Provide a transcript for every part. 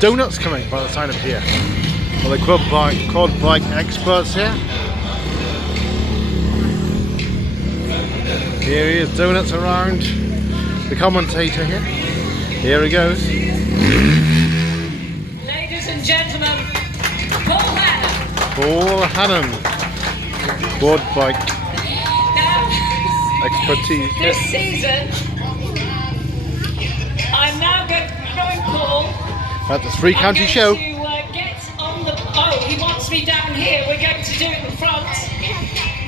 Doughnuts coming by the sign up here. Well, the quad bike experts here. Here he is, Doughnuts around. The commentator here. Here he goes. Ladies and gentlemen, Paul Hannam. Paul Hannam. Quad bike Now, expertise. this season, I'm now going to join Paul. At the Three County Show. To get on the. Oh, he wants me down here. We're going to do it in front.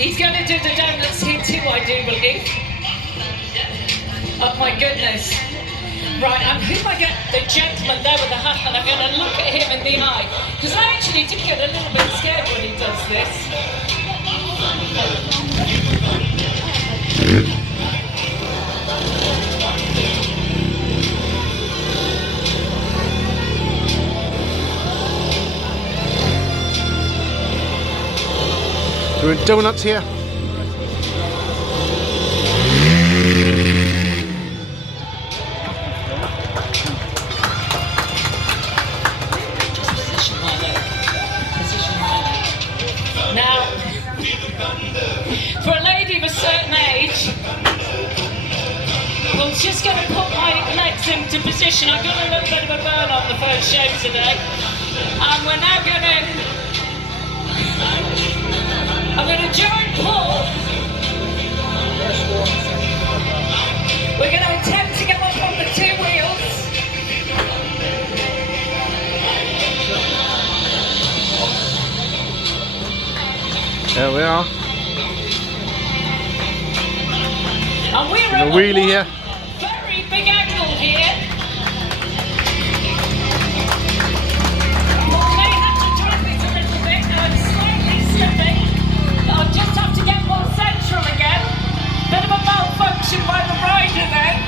He's going to do the donuts here too, I do believe. Oh my goodness. Right, and who am I get? The gentleman there with the hat, and I'm going to look at him in the eye. Because I actually do get a little bit scared when he does this. Doing Doughnuts here. Now, for a lady of a certain age, I'm just going to put my legs into position. I got a little bit of a burn on the first show today, and we're now going to. I'm going to join Paul. We're going to attempt to go up on the two wheels. There we are. And we're The at wheelie here. very big angle here. Well, may have to drop it a little bit. I'm slightly slipping. I'll just have to get more central again. Bit of a malfunction by the rider there.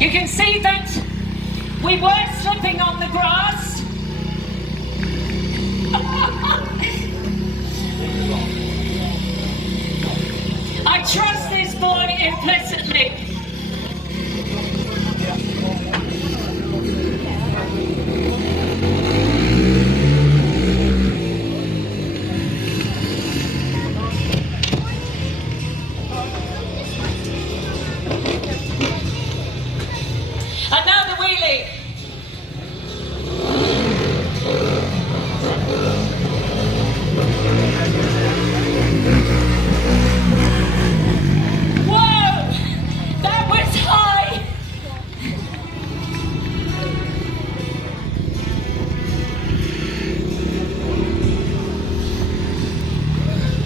You can see that we were slipping on the grass. I trust this boy implicitly. And now the wheelie. Whoa! That was high!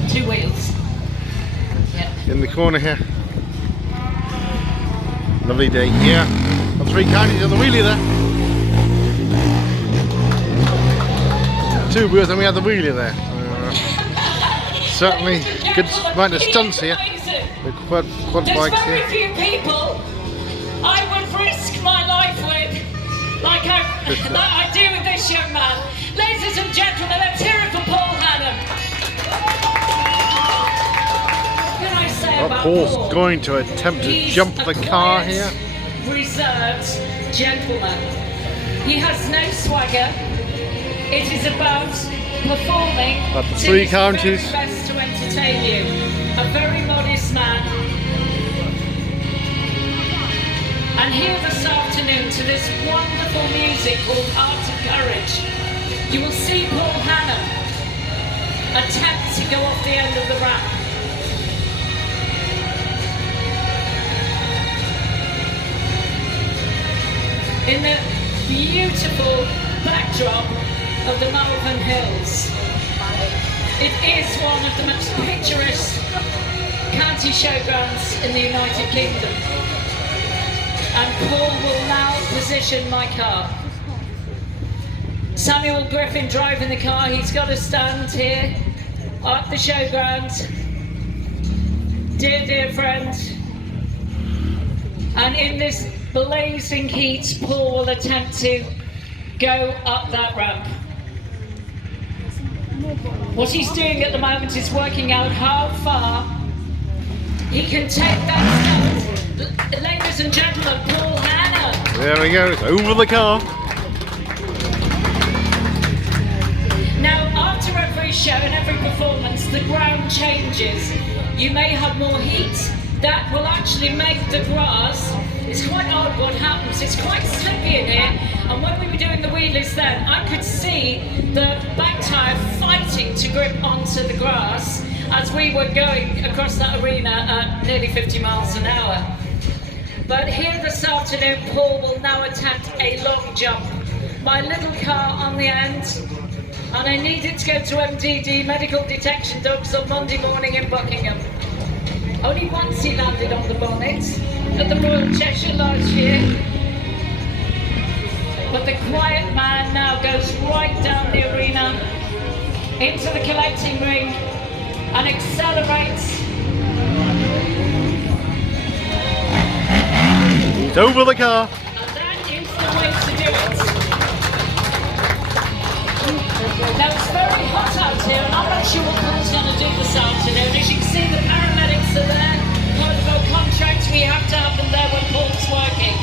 Two wheels. Yeah. In the corner here. Lovely day here. The Three Counties on the wheelie there. Two wheels and we have the wheelie there. Certainly good amount of stunts here. The quad There's bikes very here. few people I would risk my life with like I do with this young man. Ladies and gentlemen, let's hear it for Paul Hannam. What can I say about Paul's Paul? going to attempt to He's jump the a car quiet, here. reserved gentleman. He has no swagger. It is about performing At the to Three his Counties. very best to entertain you. A very modest man. And here this afternoon to this wonderful music called Art of Courage, you will see Paul Hannam attempt to go off the end of the ramp. In the beautiful backdrop of the Malvern Hills. It is one of the most picturesque county showgrounds in the United Kingdom. And Paul will now position my car. Samuel Griffin driving the car. He's got a stand here at the showground. Dear friend. And in this blazing heat, Paul will attempt to go up that ramp. What he's doing at the moment is working out how far he can take that stunt. Ladies and gentlemen, Paul Hannam. There we go, it's over the car. Now, after every show and every performance, the ground changes. You may have more heat. That will actually make the grass. It's quite odd what happens. It's quite slippy in here. And when we were doing the wheelies then, I could see the back tyre fighting to grip onto the grass as we were going across that arena at nearly 50 miles an hour. But here this afternoon, Paul will now attempt a long jump. My little car on the end, and I needed to go to MDD, Medical Detection Dogs, on Monday morning in Buckingham. Only once he landed on the bonnet at the Royal Cheshire last year. But the quiet man now goes right down the arena into the collecting ring and accelerates. He's over the car. And that is the way to do it. Now it's very hot out here, and I'm not sure what Paul's going to do this afternoon. As you can see, the paramedics are there. Part of our contract, we have to have them there when Paul's working.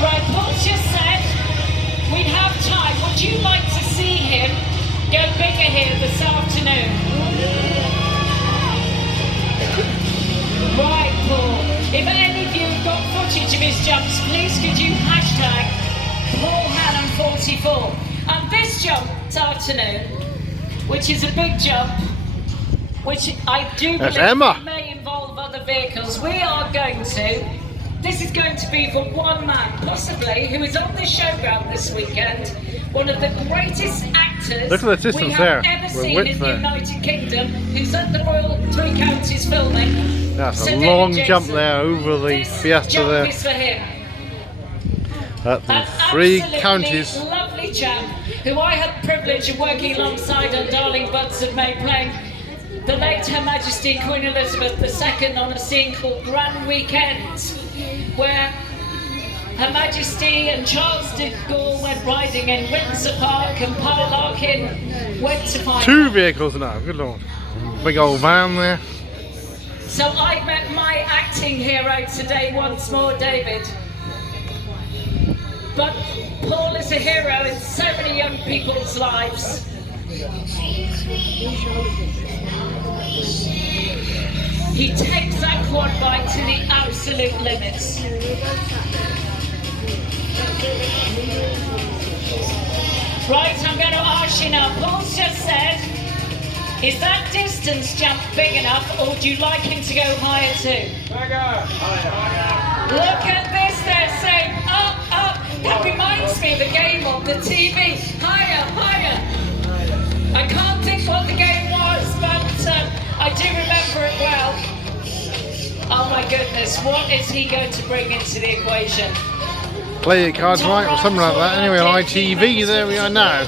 Right, Paul's just said we'd have time. Would you like to see him go bigger here this afternoon? Right, Paul. If any of you have got footage of his jumps, please could you hashtag PaulHannam44. And this jump this afternoon, which is a big jump, which I do believe may involve other vehicles, we are going to. This is going to be for one man, possibly, who is on the showground this weekend. One of the greatest actors we have ever seen in the United Kingdom, who's at the Royal Three Counties filming. That's a long jump there over the Fiesta there. This jump is for him. At the Three Counties. Lovely chap, who I had the privilege of working alongside on Darling Buds of May, playing the late Her Majesty Queen Elizabeth II on a scene called Grand Weekend, where Her Majesty and Charles de Gaulle went riding in Windsor Park and Paul Larkin went to find two vehicles now, good lord. Big old van there. So I met my acting hero today once more, David. But Paul is a hero in so many young people's lives. He takes that quad bike to the absolute limits. Right, I'm going to ask you now. Paul's just said, is that distance jump big enough, or would you like him to go higher too? Look at this, they're saying up, up. That reminds me of the game on the TV. Higher, higher. I can't think what the game was, but I do remember it well. Oh my goodness, what is he going to bring into the equation? Play your cards right, or something like that. Anyway, on ITV, there we are now.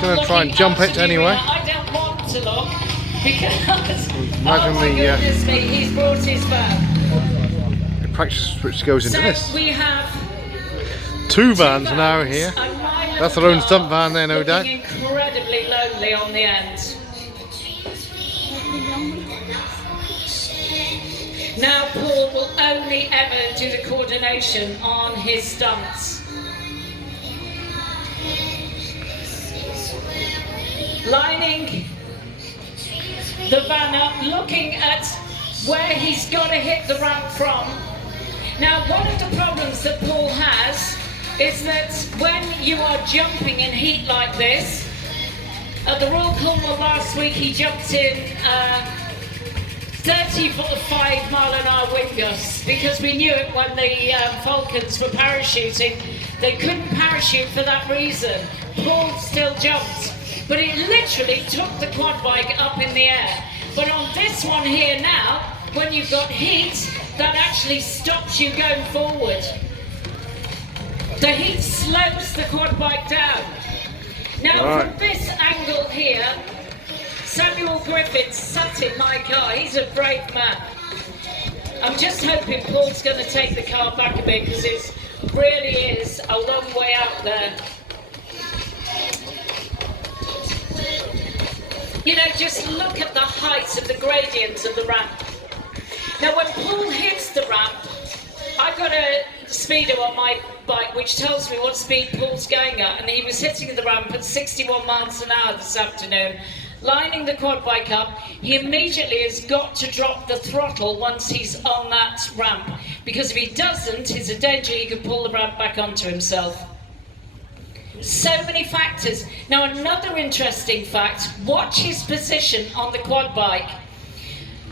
Going to try and jump it anyway. I don't want to look because imagine he's brought his the practice which goes into this. We have two vans now here. That's their own stunt van there, no doubt. Incredibly lonely on the end. Now Paul will only ever do the coordination on his stunts. Lining the van up, looking at where he's got to hit the ramp from. Now, one of the problems that Paul has is that when you are jumping in heat like this, at the Royal Cornwall last week he jumped in 35 mile an hour wind gusts, because we knew it when the Falcons were parachuting. They couldn't parachute for that reason. Paul still jumped, but it literally took the quad bike up in the air. But on this one here now, when you've got heat, that actually stops you going forward. The heat slows the quad bike down. Now from this angle here, Samuel Griffiths sat in my car. He's a brave man. I'm just hoping Paul's going to take the car back a bit, because it really is a long way out there. You know, just look at the height of the gradient of the ramp. Now, when Paul hits the ramp, I've got a speedo on my bike which tells me what speed Paul's going at, and he was hitting the ramp at 61 miles an hour this afternoon, lining the quad bike up. He immediately has got to drop the throttle once he's on that ramp, because if he doesn't, it's a danger he could pull the ramp back onto himself. So many factors. Now, another interesting fact, watch his position on the quad bike.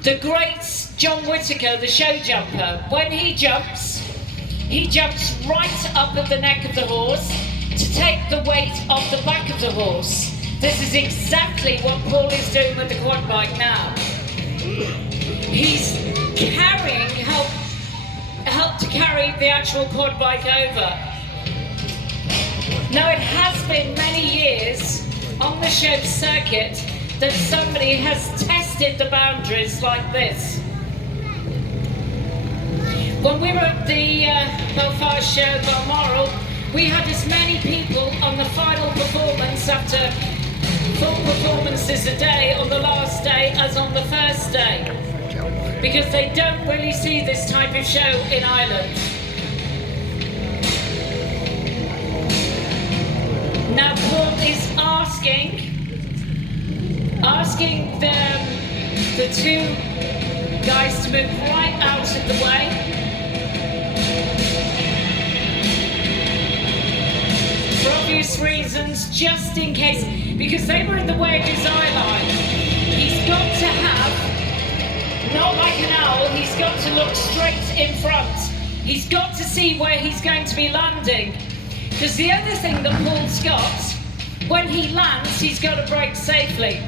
The great John Whittaker, the show jumper, when he jumps right up at the neck of the horse to take the weight off the back of the horse. This is exactly what Paul is doing with the quad bike now. He's carrying, help to carry the actual quad bike over. Now, it has been many years on the show circuit that somebody has tested the boundaries like this. When we were at the Belfast show, Balmoral, we had as many people on the final performance after 4 performances a day on the last day as on the first day, because they don't really see this type of show in Ireland. Now, Paul is asking the two guys to move right out of the way. For obvious reasons, just in case, because they were in the way of his eye line. He's got to have, not like an owl, he's got to look straight in front. He's got to see where he's going to be landing. Because the other thing that Paul's got, when he lands, he's got to brake safely.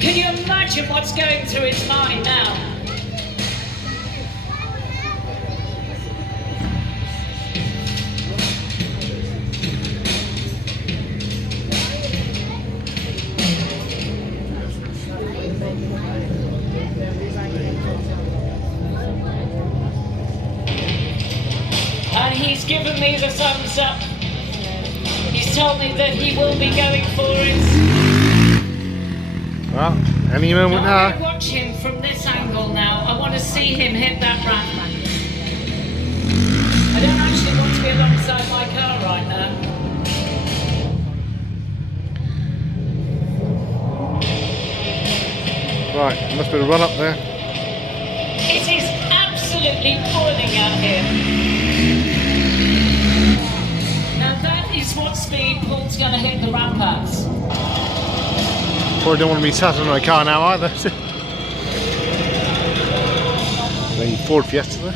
Can you imagine what's going through his mind now? And he's given me the thumbs up. He's told me that he will be going for it. Well, any moment now. I watch him from this angle now. I want to see him hit that ramp. I don't actually want to be alongside my car right now. Right, must be a run up there. It is absolutely boiling out here. Now that is what speed Paul's going to hit the ramp at. Probably don't want to be sat in my car now either. The Ford Fiesta there.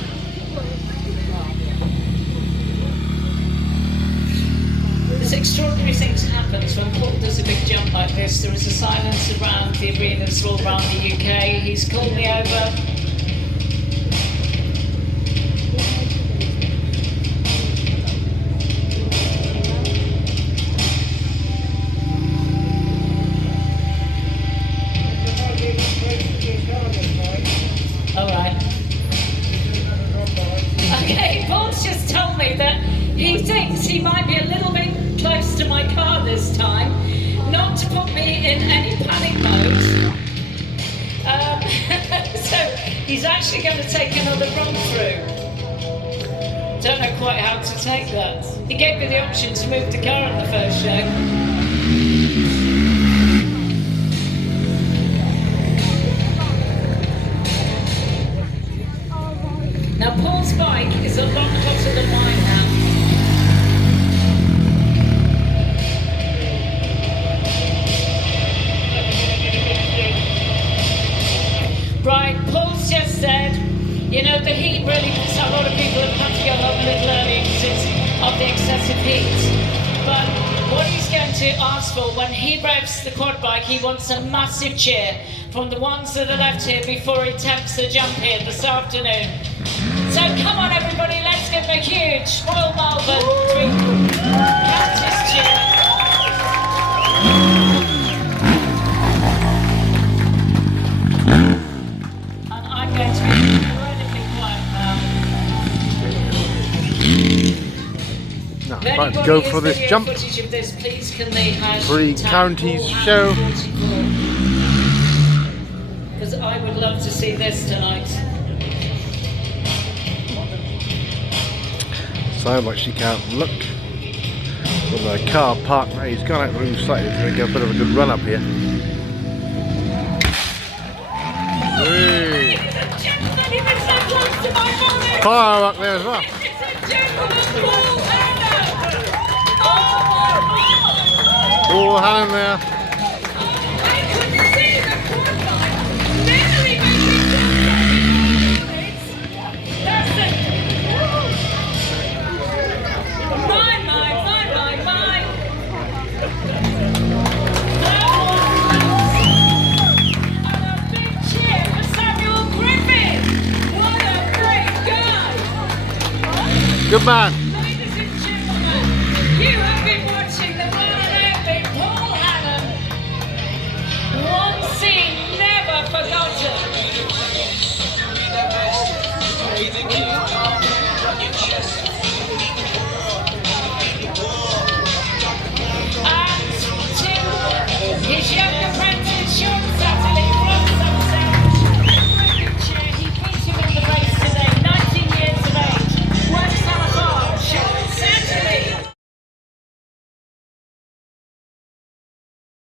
There's extraordinary things happens when Paul does a big jump like this. There is a silence around the arenas all around the UK. He's called me over. He thinks he might be a little bit close to my car this time, not to put me in any panic mode. So he's actually going to take another run through. Don't know quite how to take that. He gave me the option to move the car on the first show. Now, Paul's bike is a lot hotter than mine now. Right, Paul's just said, you know, the heat really, a lot of people have had to go home a little early because of the excessive heat. But what he's going to ask for when he revs the quad bike, he wants a massive cheer from the ones that are left here before he attempts the jump here this afternoon. So come on everybody, let's give them a huge Royal Melbourne Countess cheer. And I'm going to be incredibly quiet now. No, Ready? Right, go for this jump. Footage of this, please can they have 3 counties show. Because I would love to see this tonight. Sounds like she can't look. With the car parked there, he's gone out the room slightly. He's going to get a bit of a good run up here. Whee. Fire up there as well. Oh, Hannam there. Good man.